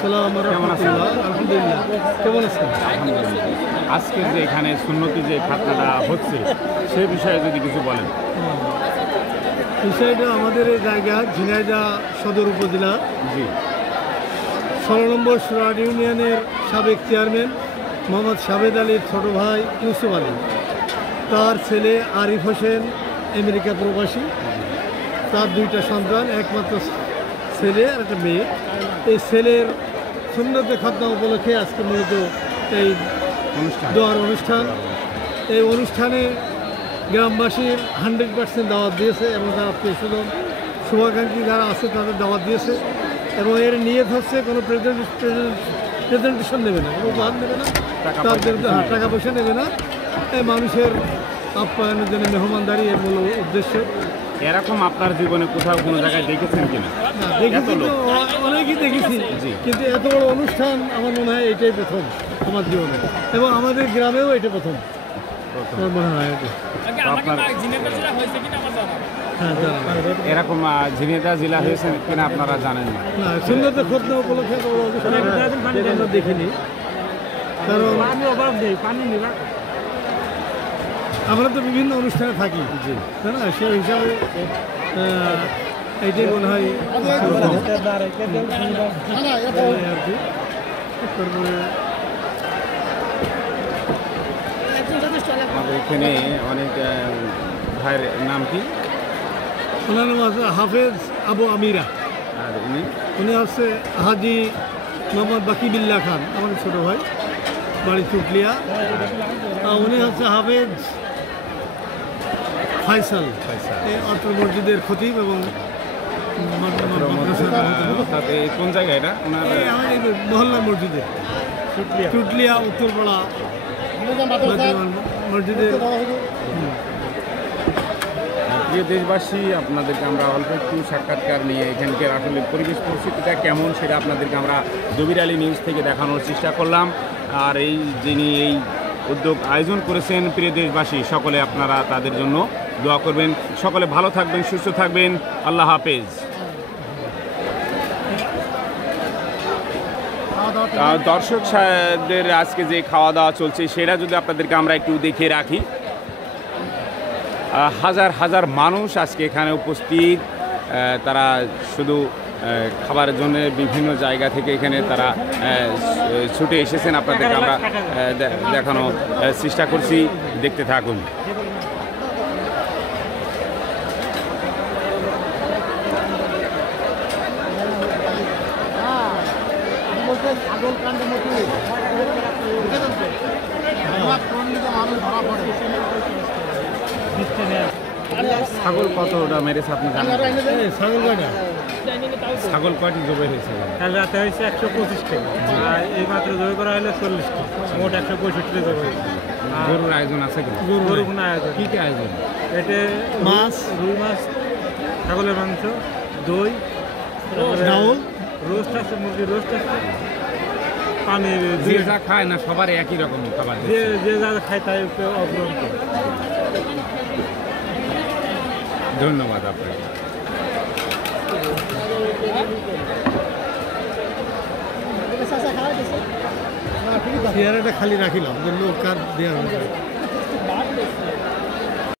আসসালামু রাহমাতুল্লাহ। আলহামদুলিল্লাহ, কেমন আছেন? আজকের যে এখানে সুন্নতি যে খাতনাটা হচ্ছে সে বিষয়ে যদি কিছু বলেন। বিষয়টা আমাদের এই জায়গা ঝিনাইদহ সদর উপজেলা জি 16 নম্বর সুরাট ইউনিয়নের সাবেক চেয়ারম্যান মোহাম্মদ সাবেদ আলীর ছোট ভাই ইউসুফ আলী, তার ছেলে আরিফ হোসেন আমেরিকা প্রবাসী, তার 2টা সন্তান, একমাত্র ছেলে আর একটা মেয়ে। এই ছেলের সুন্নতে খাতনা উপলক্ষে আজকে মূলত এই দোয়ার অনুষ্ঠান। এই অনুষ্ঠানে গ্রামবাসীর 100% দাওয়াত দিয়েছে এবং তারা আত্মীয়স্বজন শুভাকাঙ্ক্ষী যারা আছে তাদের দাওয়াত দিয়েছে এবং এর নিয়ত হচ্ছে কোনো প্রেজেন্টেশন নেবে না, কোনো উপহার নেবে না, তাদের টাকা পয়সা নেবে না, এই মানুষের আপ্যায়নের জন্য মেহমানদারি এর মূল উদ্দেশ্য। এরকম আপনার জীবনে কোথাও কোনো জায়গায় দেখেছেন কিনা? দেখেছি তো, অনেকই দেখেছি, কিন্তু এত বড় অনুষ্ঠান আমার মনে হয় এটাই প্রথম আমার জীবনে এবং আমাদের গ্রামেও এটা প্রথম মনে হয়। এরকম ঝিনাইদহ জেলা হয়েছে কিনা আপনারা জানেন না? সুন্নতে খাতনা উপলক্ষে আমরা দেখিনি, কারণ আমরা তো বিভিন্ন অনুষ্ঠানে থাকি, তাই না? সেই হিসাবে এইটাই মনে হয় আর কি। তারপরে আমাদের এখানে অনেক ভাইয়ের নাম কি? ওনার নাম আছে হাফেজ আবু আমিরা, আর উনি হচ্ছে হাজি মোহাম্মদ বাকিবিল্লা খান, আমাদের ছোটো ভাই, বাড়ি চুকলিয়া। উনি হচ্ছে হাফেজ ফাইসাল, এই অত্র মসজিদের খতিব এবং কোন জায়গায় এটা? মহল্লা মসজিদের চুটলিয়া উত্তরপাড়া মসজিদের। প্রিয় দেশবাসী, আপনাদেরকে আমরা অল্প একটু সাক্ষাৎকার নিয়ে এখানকার আসলে পরিবেশ পরিস্থিতিটা কেমন সেটা আপনাদেরকে আমরা জবির আলী নিউজ থেকে দেখানোর চেষ্টা করলাম। আর এই যিনি এই উদ্যোগ আয়োজন করেছেন, প্রিয় দেশবাসী সকলে আপনারা তাদের জন্য দোয়া করবেন। সকলে ভালো থাকবেন, সুস্থ থাকবেন। আল্লাহ হাফেজ। দর্শক সাহেবদের আজকে যে খাওয়া দাওয়া চলছে সেটা যদি আপনাদেরকে আমরা একটু দেখিয়ে রাখি। হাজার হাজার মানুষ আজকে এখানে উপস্থিত, তারা শুধু খাবারের জন্য বিভিন্ন জায়গা থেকে এখানে তারা ছুটে এসেছেন। আপনাদেরকে আমরা দেখানোর চেষ্টা করছি, দেখতে থাকুন। ছাগল কতটা মেরেছে আপনি জানেন? ছাগল কয়টি জবে হয়েছে? কাল রাতে হয়েছে 125 টাকা, আর এই মাত্র জবে করা হলে 40 টাকা, মোট 165 জবে হয়েছে। গরুর আয়োজন আছে কি? গরু কোনো আয়োজন? কী কী আয়োজন? এতে মাছ, রুই মাছ, ছাগলের মাংস, দই, রোস্ট আছে, মুরগির রোস্ট আছে, পানি। যে যা খায় না সবার একই রকম খাবার, যে যা খায় তাই অগ্রহণ করে। ধন্যবাদ আপনাকে। চেয়ারটা খালি রাখিলাম যে লোক কার দেওয়া